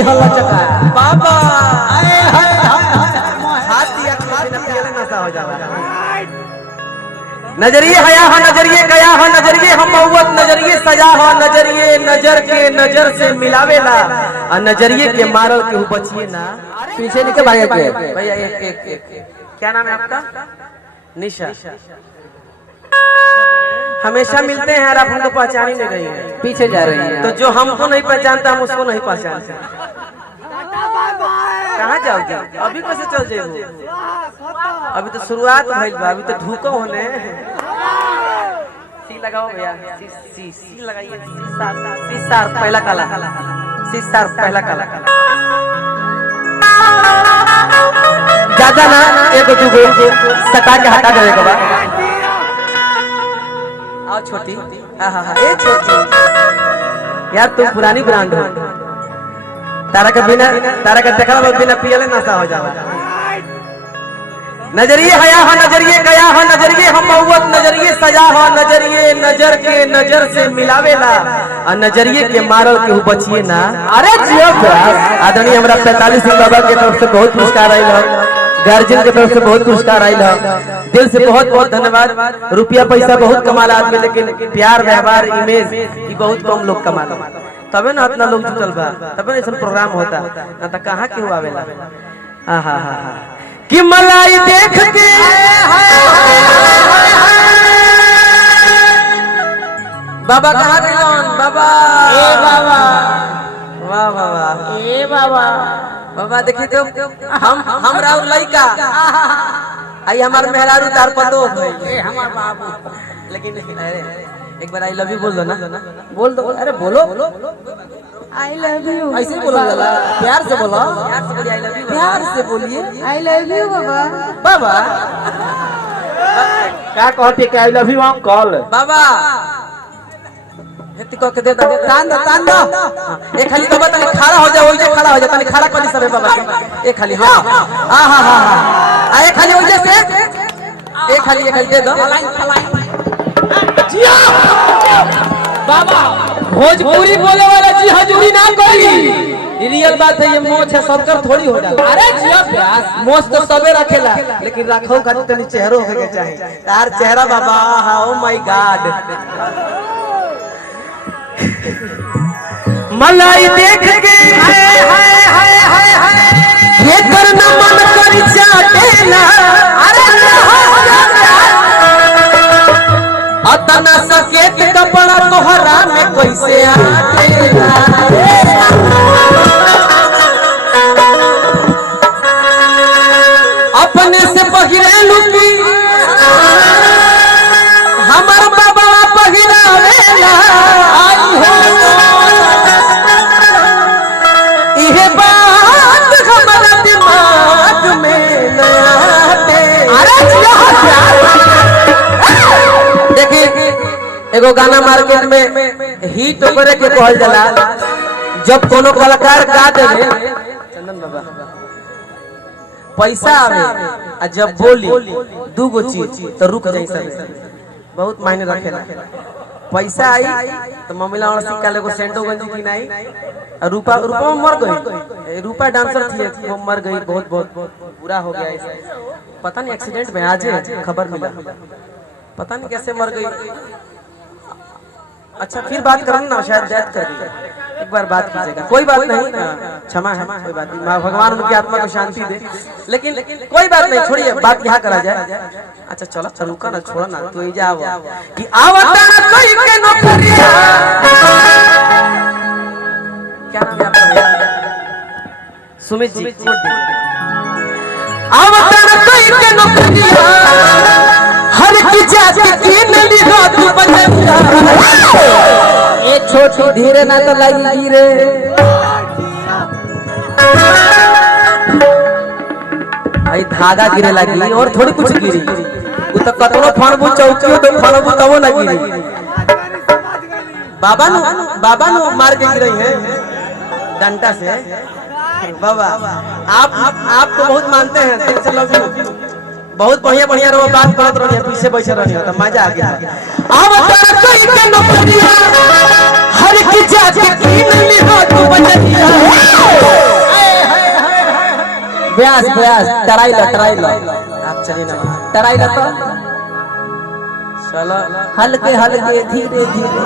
हल्ला चका बाबा अरे हाय हाय हाथ दिया पियले नशा हो जाला। नजरिए हया हो नजरिए गया हो नजरिए हम मौत नजरिए सजा हो नजरिए नजर के नजर से मिलावेला और नजरिए के मारल के बचिए ना। पीछे निके भाई के भैया एक क्या नाम है आपका? निशा। हमेशा मिलते हैं और आप हमको पहचान ही नहीं रही है। पीछे जा रही है तो जो हमको नहीं पहचानता हम उसको नहीं पहचानते। कहाँ जाओगे? अभी कैसे चल जाओगे? अभी तो शुरुआत भइल बा, अभी तो ढूको होने। सी लगाओ भैया, सी लगाइए। सी सार पहला काला, सी सार पहला काला। ज्यादा ना एक दो सटा के हटा देगा बा। आओ छोटी, हाँ ए छोटी यार तुम पुरानी ब्रांड हो। तारा का देखा बिना पियले नशा हो जाओ। नजरिए हया हो नजरिए गया हो नजरिए हम मौत नजरिए सजा हो नजरिए नजर के नजर से मिलावेला और नजरिए के मारल के बचिए ना। अरे जियो आदरणीय हमरा 45 सिंह बाबा के तरफ से बहुत पुरस्कार आयल है, गार्जियन के तरफ से बहुत पुरस्कार आयल है। दिल से बहुत बहुत धन्यवाद। रुपया पैसा बहुत कमाल आदमी, लेकिन प्यार व्यवहार इमेज ये बहुत कम लोग कमाला। तबे ना अपना लोग जुटल बा, तबे ना ऐसा प्रोग्राम होता ना तो कहाँ के हुआ वेला। हाँ कि मलाई देख के बाबा कहाँ गए? बाबा ए बाबा वाह वाह वाह ए बाबा बाबा देखिए तो हम राउ लइका आई हमार मेहरारू तार पतो भाई ए हमार बाबू। लेकिन अरे एक बार आई लव यू बोल दो ना। बोल दो अरे बोलो आई लव यू। ऐसे ही बोलो जरा प्यार से बोलो प्यार से बोलिए आई लव यू। प्यार से बोलिए आई लव यू बाबा। बाबा क्या कहते कि आई लव यू अंकल बाबा हेती को के दे दो तान दो एक खाली बाबा तनी खड़ा हो जाओ, ओइजे खड़ा हो जा, तनी खड़ा कर सबे बाबा के एक खाली। हां आ एक खाली ओइजे से एक खाली दे दो। जिया बाबा भोजपुरी बोले वाला जी हजूरी ना कोई रियल बात है, ये मोछ है सबकर थोड़ी हो जाला। अरे जिया प्यास मोछ तो सबे रखेला, लेकिन रखो का तनी चेहरो होके के चाहिए। यार चेहरा बाबा ओ माय गॉड। मलाई देख के ये करना मन कर चाटेला। अरे अतना सकेत कपड़ा तोहरा में कैसे आटेला। अपने से पहिरेलू की हमार बाबा पहिरावेला। इहे बात हमारा दिमाग में नया आते। देखिए एगो गाना मार्केट में हिट करे के कहल जाला, जब कोनो कलाकार गा देवे चंदन बाबा पैसा आवे आ जब बोली दूगो चीज तो रुक जाई सब, बहुत मायने रखेला। पैसा आई तो मम्मीला और सिक्का लेगो सेंटो गंजी की नहीं और रूपा मर गई। रूपा डांसर थी वो मर गई, बहुत बुरा हो गया ऐसा। पता नहीं एक्सीडेंट में आज खबर मिला, पता नहीं कैसे मर गई। अच्छा फिर बात करूँ ना, शायद डेथ कर दी। एक बार बात कीजिएगा, कोई बात नहीं, क्षमा है, कोई बात नहीं। भगवान उनकी आत्मा को शांति दे, लेकिन कोई बात नहीं, छोड़िए बात यहाँ करा जाए। अच्छा चलो रुका ना, छोड़ो ना, तू जाओ कि आवता कोई के नौकरिया। क्या नाम है आपका? सुमित जी। आवता कोई के नौकरिया हर की जाति की नली हो तू बंदा। ए छोटी धीरे ना तो लगी रे। भाई धागा गिरे लगी और थोड़ी कुछ गिरी, वो तो कतनो फणबू चौकियो तो फणबू तबो ना गिरी। बाबा नु मार के गिरी है डंडा से। बाबा आप तो बहुत मानते हैं, लव यू। बहुत बढ़िया रहो, बात करत रहिए, पीछे बैठे रहिए तो मजा आ गया। आवता कोई के नौकरिया हर की जाति की नली हो तू बंदिया। ब्यास ब्यास टराई लो आप चलिए ना टराई लो तो चलो हल्के हल्के धीरे धीरे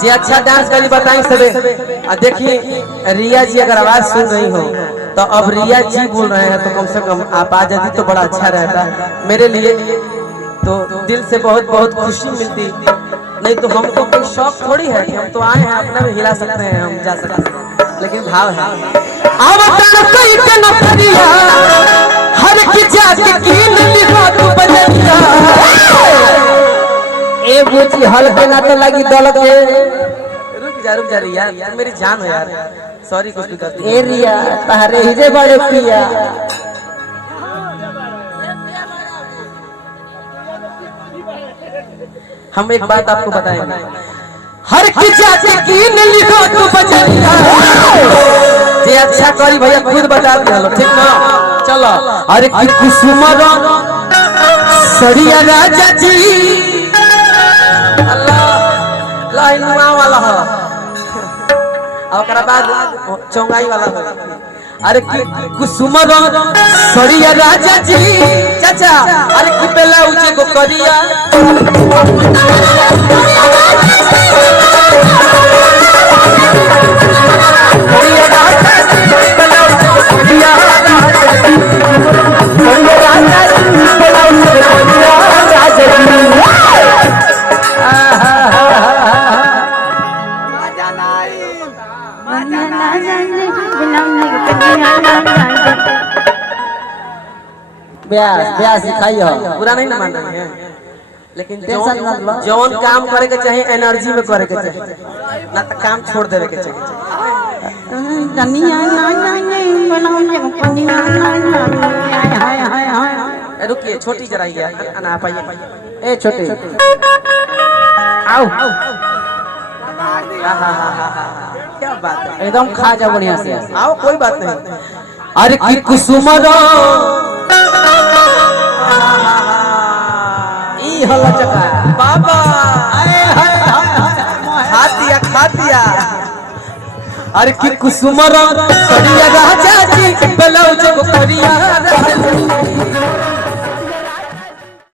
जी अच्छा डांस करी बताएं सबे। देखिए रिया जी अगर आवाज सुन रही हो तो अब रिया जी बोल रहे हैं तो कम से कम आप आ जाती तो बड़ा अच्छा रहता मेरे लिए। तो दिल से बहुत बहुत खुशी मिलती, नहीं तो हमको कोई शौक थोड़ी है कि हम तो आए हैं अपना भी हिला सकते हैं, हम जा सकते हैं, लेकिन भाव है हर ए बुची हल्के ना तो लगी दल के। रुक जा रिया, यार मेरी जान हो यार, सॉरी कुछ भी करती ए रिया तारे ही जे बड़े पिया। हम एक बात आपको बताएंगे, हर की जाति की लिखो तू बजरिया जे अच्छा करी भैया खुद बता दिया लो, ठीक ना। चलो अरे की कुसुमर सड़िया राजा जी अल्लाह लाइनुआ वाला हो और बाद चौंगाई वाला हो। अरे की कुसुमर सड़िया राजा जी चाचा, अरे की बेला ऊंचे को करिया ब्यास ब्यास सिखाई हो बुरा नहीं ना मान रही है, लेकिन जौन काम करे के चाहिए एनर्जी में करे के चाहिए, ना तो काम छोड़ देवे के चाहिए। रुकिए छोटी जरा ना पाइए, ए छोटे आओ क्या बात है, एकदम खा जा बढ़िया से। आओ कोई बात नहीं। अरे की कुसुमर ई हल्ला चका बाबा खा दिया। अरे की कुसुमर सड़िया राजा जी ब्लाउज को करिया